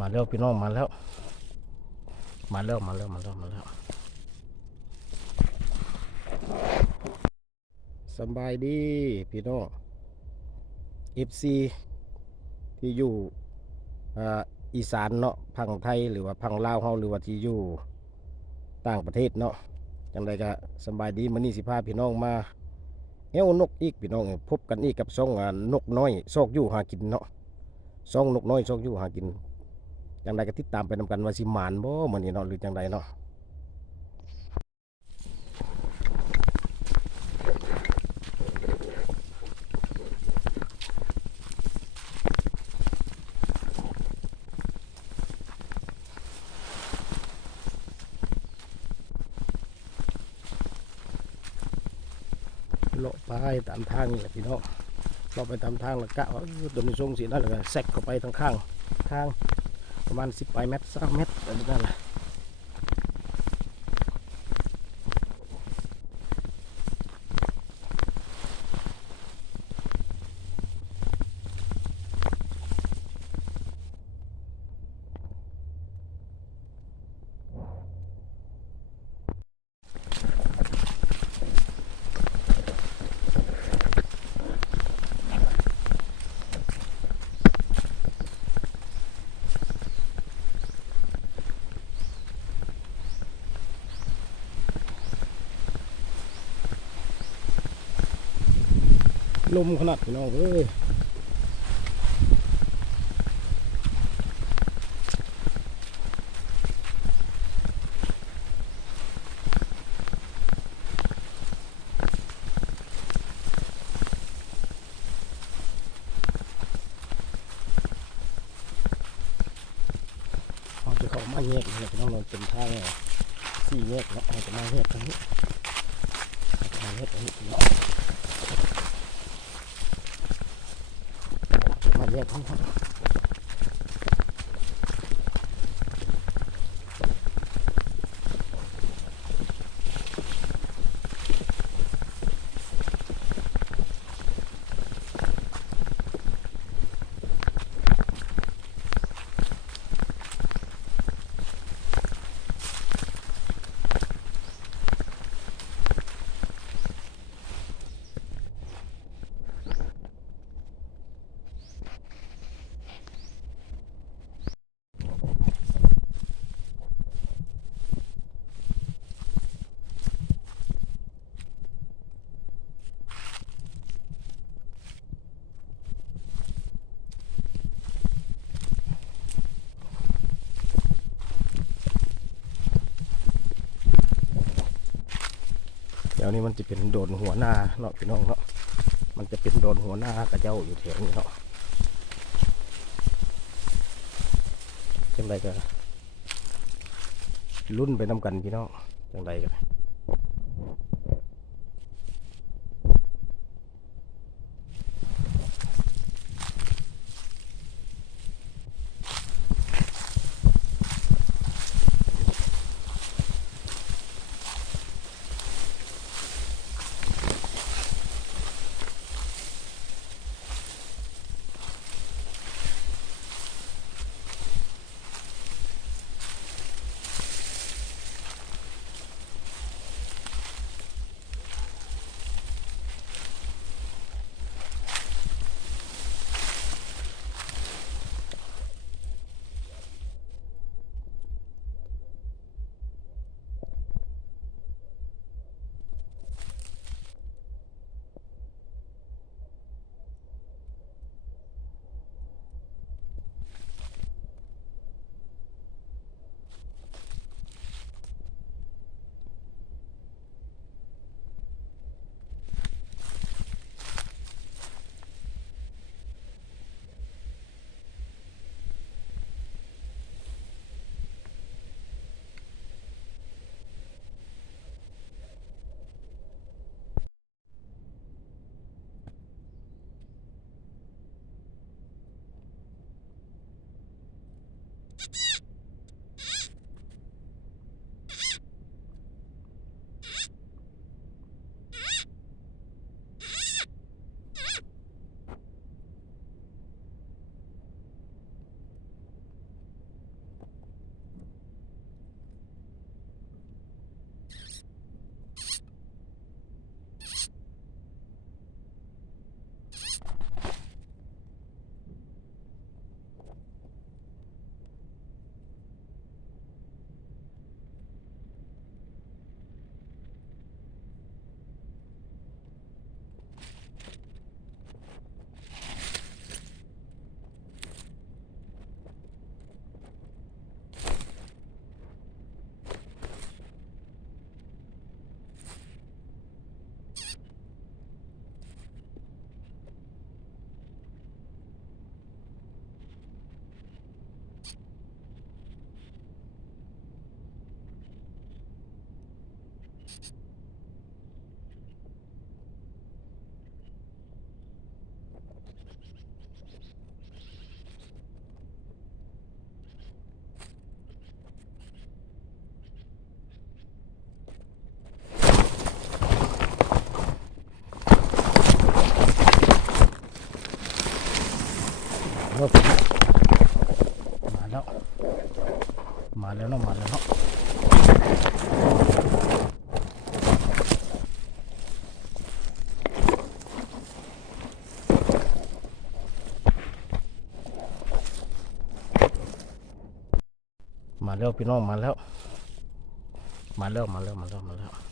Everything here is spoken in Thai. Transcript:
มาแล้วพี่น้องมาแล้วสบายดีพี่น้อง FC ที่อยู่อีสานเนาะพังไทยหรือว่าพังลาวเฮาหรือว่าที่อยู่ต่างประเทศเนาะจังไดก็สบายดีมื้อนี้สิพาพี่น้องมาแฮวนกอีกพี่น้องพบกันอีกกับช่องนกน้อยซอกอยู่หากินเนาะช่องนกน้อยซอกอยู่หากินจังไดก็ติดตามไปนำกันว่าสิหมานบ่มื้อนี้เนาะหรือจังไดเนาะเลาะไปตามทางนี่แหละพี่น้องเลาะไปตามทางแล้วกะว่าตัวนี้ทรงสินั่นแล้วก็แซกเข้าไปทางข้างทางประมาณ10 เมตร3 เมตรอะไรนั่นแหละลมขนาดพี่น้องเอ้ยเราจะเข้ามาแยกนี่แหละพี่น้องเราเป็นทาง4 แยกเนาะเราจะมาแยกทางนี้เราจะมาแยกทางนี้พี่น้องมาแยกทางนี้เดี๋ยวนี้มันจะเป็นโดนหัวหน้าเนาะพี่น้องเนาะมันจะเป็นโดนหัวหน้ากระเจ้าอยู่แถวนี้เนาะจังไรก็รุ่นไปนำกันพี่น้องจังไรกัน เริ่มมาแล้วมาแล้วเนาะมาแล้วเนาะมาแล้วพี่น้องมาแล้วมาแล้วมาแล้วมาแล้วมาแล้ว